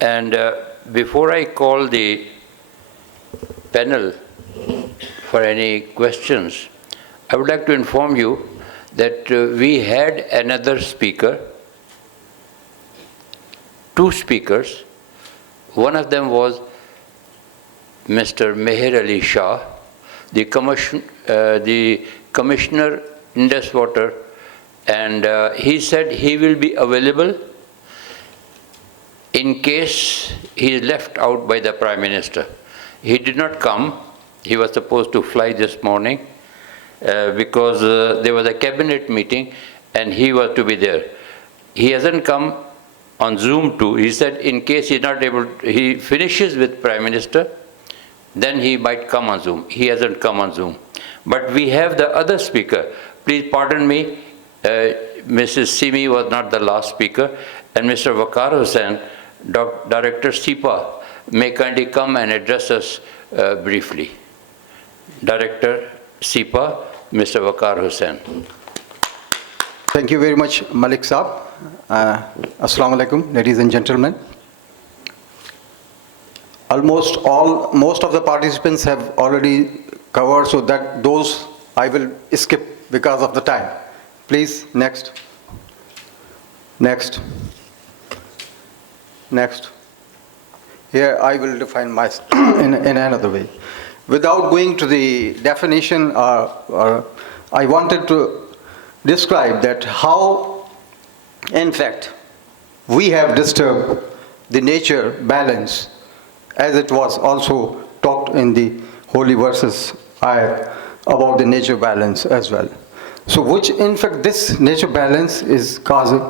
And before I call the panel for any questions, I would like to inform you that we had another speaker, two speakers. One of them was Mr. MEHAR Ali Shah, the Commissioner Indus Water, and he said he will be available in case he is left out by the Prime Minister. He did not come. He was supposed to fly this morning because there was a cabinet meeting and he was to be there. He hasn't come on Zoom too. He said in case he's not able, he finishes with Prime Minister, then he might come on Zoom. He hasn't come on Zoom. But we have the other speaker. Please pardon me, Mrs. Simi was not the last speaker, and Mr. Waqar Hussain, Director SIPA, may kindly come and address us briefly. Director SIPA, Mr. Waqar Hussain. Thank you very much, Malik Saab. Assalamu alaikum, ladies and gentlemen. Most of the participants have already covered, so that those I will skip because of the time. Please, next. Next. Next. Here I will define myself in another way. Without going to the definition, I wanted to describe that how, in fact, we have disturbed the nature balance, as it was also talked in the holy verses ayat about the nature balance as well. So which in fact this nature balance is causing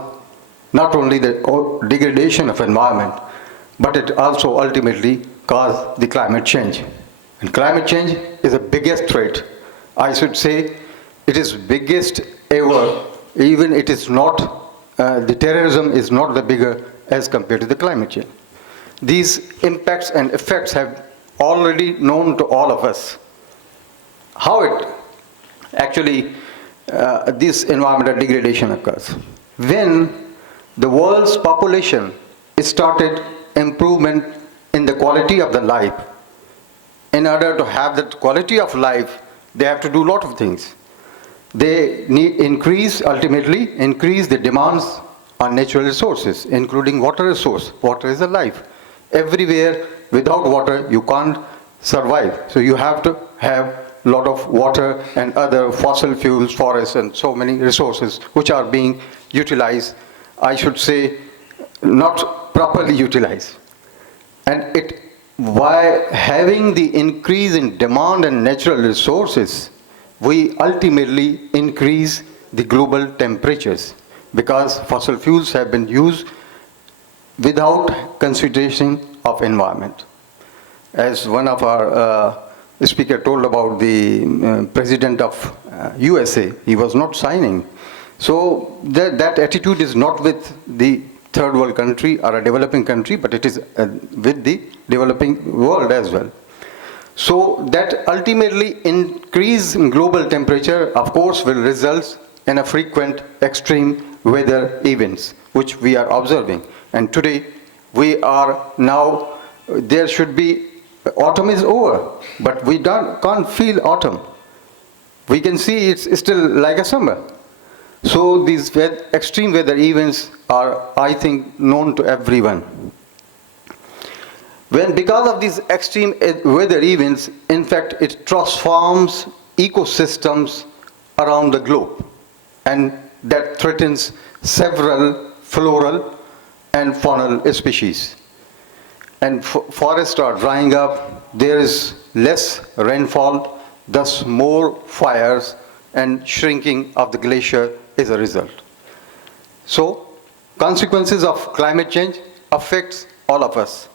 not only the degradation of environment, but it also ultimately causes the climate change. And climate change is the biggest threat. I should say it is biggest ever, even it is not, the terrorism is not the bigger as compared to the climate change. These impacts and effects have already known to all of us. How it actually, this environmental degradation occurs. When the world's population started improvement in the quality of the life, in order to have that quality of life, they have to do a lot of things. They need ultimately increase the demands on natural resources, including water resource. Water is a life. Everywhere, without water, you can't survive. So you have to have a lot of water and other fossil fuels, forests, and so many resources which are being utilized, I should say, not properly utilized. And by having the increase in demand and natural resources, we ultimately increase the global temperatures because fossil fuels have been used without consideration of environment. As one of our speaker told about the president of USA, he was not signing. So that attitude is not with the third world country or a developing country, but it is with the developing world as well. So that ultimately increase in global temperature, of course, will result in a frequent extreme weather events, which we are observing. And today, we are now, there should be, autumn is over, but we can't feel autumn. We can see it's still like a summer. So these extreme weather events are, I think, known to everyone. Because of these extreme weather events, in fact, it transforms ecosystems around the globe, and that threatens several floral and faunal species. And forests are drying up, there is less rainfall, thus more fires, and shrinking of the glacier is a result. So, consequences of climate change affects all of us.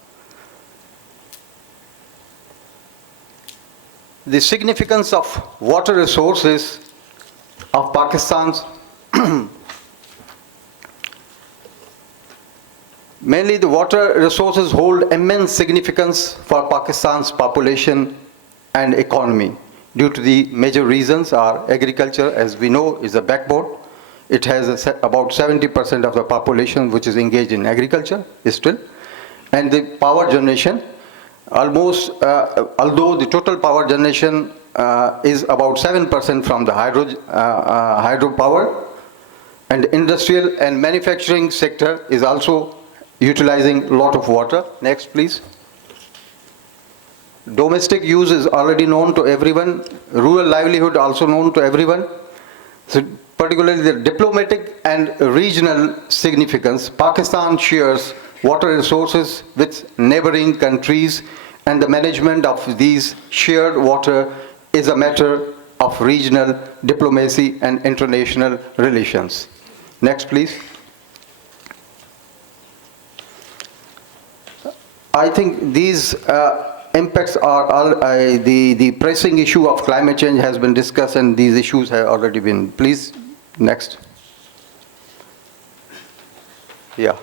The significance of water resources of Pakistan's mainly the water resources hold immense significance for Pakistan's population and economy due to the major reasons are agriculture, as we know, is a backbone. It has about 70% of the population which is engaged in agriculture still. And the power generation, almost, although the total power generation is about 7% from the hydropower, and industrial and manufacturing sector is also utilizing a lot of water. Next, please. Domestic use is already known to everyone. Rural livelihood also known to everyone. So particularly the diplomatic and regional significance. Pakistan shares water resources with neighboring countries, and the management of these shared water is a matter of regional diplomacy and international relations. Next, please. I think these impacts are all, the pressing issue of climate change has been discussed, and these issues have already been. Please, next. Yeah.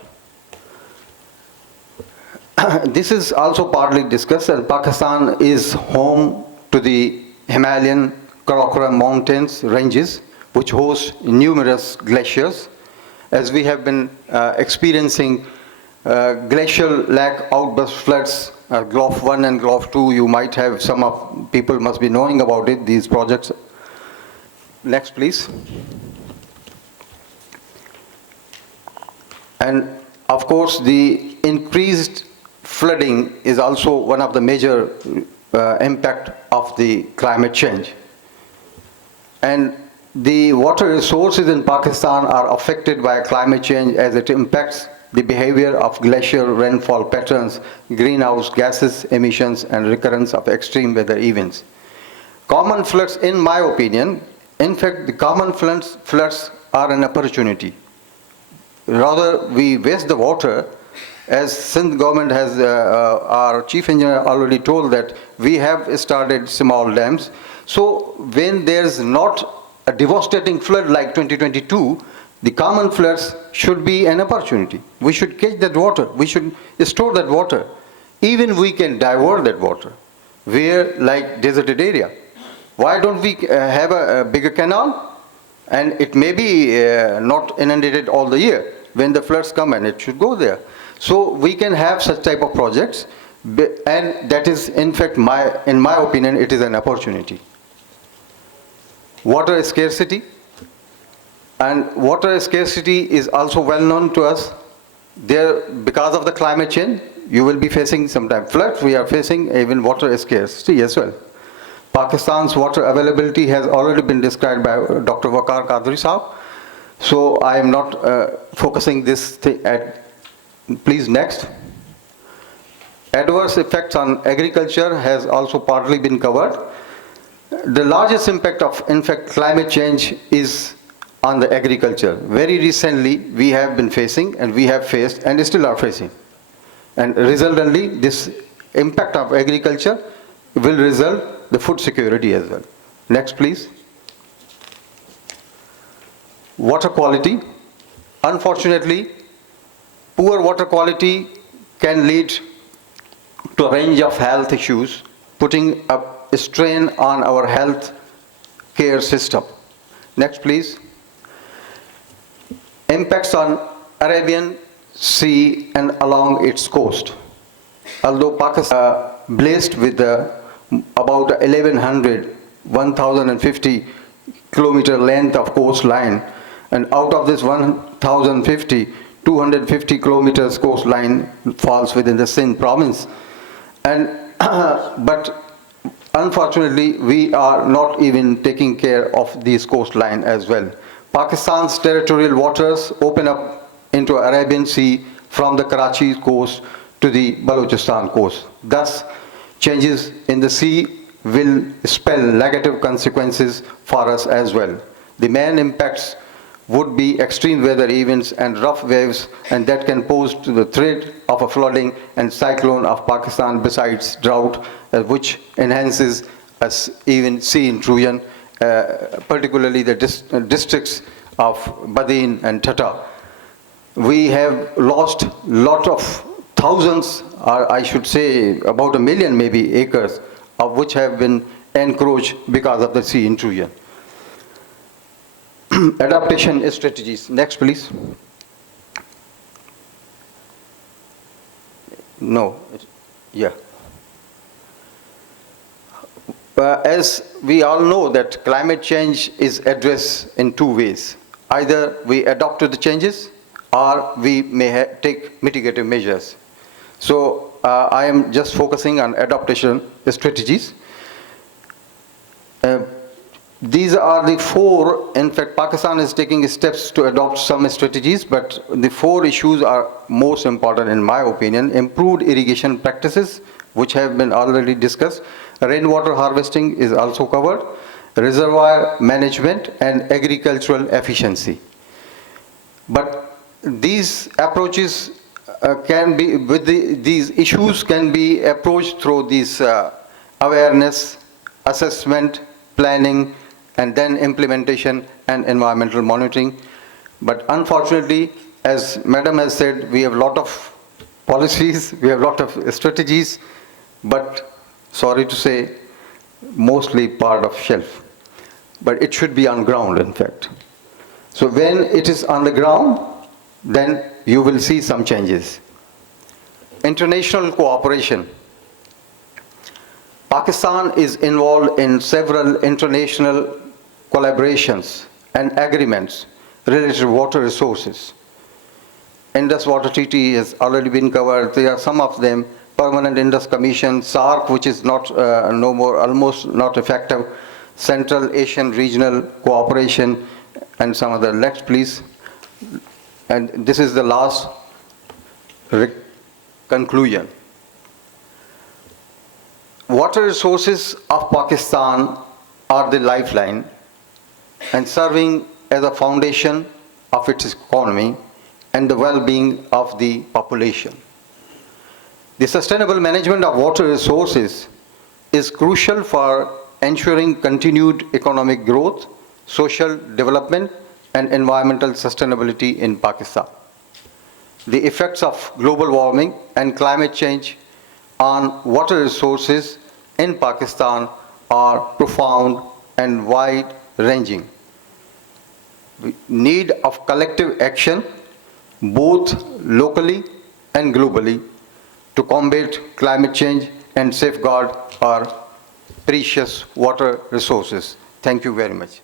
This is also partly discussed, and Pakistan is home to the Himalayan Karakoram mountains ranges, which host numerous glaciers. As we have been experiencing glacial lac outburst floods, Gulf 1 and Gulf 2, you might have, some of people must be knowing about it, these projects. Next, please. And of course, the increased flooding is also one of the major impact of the climate change. And the water resources in Pakistan are affected by climate change as it impacts the behavior of glacial rainfall patterns, greenhouse gases emissions, and recurrence of extreme weather events. Common floods, in my opinion, in fact, the common floods are an opportunity. Rather, we waste the water, as Sindh government has, our chief engineer already told that we have started small dams. So when there's not a devastating flood like 2022, the common floods should be an opportunity. We should catch that water. We should store that water. Even we can divert that water. Where, like deserted area. Why don't we have a bigger canal? And it may be not inundated all the year. When the floods come, and it should go there. So we can have such type of projects, and that is, in fact, in my opinion, it is an opportunity. Water scarcity. And water scarcity is also well known to us. There, because of the climate change, you will be facing sometimes floods. We are facing even water scarcity as well. Pakistan's water availability has already been described by Dr. Waqar Qadri Saab. So I am not focusing this thing at, please next. Adverse effects on agriculture has also partly been covered. The largest impact of, in fact, climate change is on the agriculture. Very recently, we have been facing, and we have faced, and still are facing. And resultantly, this impact of agriculture will result the food security as well. Next, please. Water quality. Unfortunately, poor water quality can lead to a range of health issues, putting a strain on our health care system. Next, please. Impacts on Arabian Sea and along its coast. Although Pakistan is blessed with about 1,050 kilometer length of coastline, and out of this 1,050, 250 kilometers coastline falls within the Sindh province. And but unfortunately, we are not even taking care of these coastline as well. Pakistan's territorial waters open up into Arabian Sea from the Karachi coast to the Balochistan coast. Thus, changes in the sea will spell negative consequences for us as well. The main impacts would be extreme weather events and rough waves, and that can pose to the threat of a flooding and cyclone of Pakistan, besides drought, which enhances even sea intrusion, particularly the districts of Badin and Tata. We have lost lot of thousands, or I should say about 1 million maybe acres, of which have been encroached because of the sea intrusion. Adaptation strategies. Next, please. No, yeah. As we all know that climate change is addressed in two ways. Either we adopt to the changes or we may take mitigative measures. So I am just focusing on adaptation strategies. These are the four. In fact, Pakistan is taking steps to adopt some strategies, but the four issues are most important in my opinion. Improved irrigation practices, which have been already discussed. Rainwater harvesting is also covered. Reservoir management and agricultural efficiency. But these approaches these issues can be approached through these awareness, assessment, planning, and then implementation and environmental monitoring. But unfortunately, as Madam has said, we have a lot of policies, we have a lot of strategies, but sorry to say, mostly part of shelf. But it should be on ground, in fact. So when it is on the ground, then you will see some changes. International cooperation. Pakistan is involved in several international collaborations and agreements related to water resources. Indus Water Treaty has already been covered. There are some of them. Permanent Indus Commission, SARC, which is not no more, almost not effective. Central Asian Regional Cooperation, and some other. Next, please. And this is the last conclusion. Water resources of Pakistan are the lifeline and serving as a foundation of its economy and the well-being of the population. The sustainable management of water resources is crucial for ensuring continued economic growth, social development, and environmental sustainability in Pakistan. The effects of global warming and climate change on water resources in Pakistan are profound and wide-ranging. Need of collective action, both locally and globally, to combat climate change and safeguard our precious water resources. Thank you very much.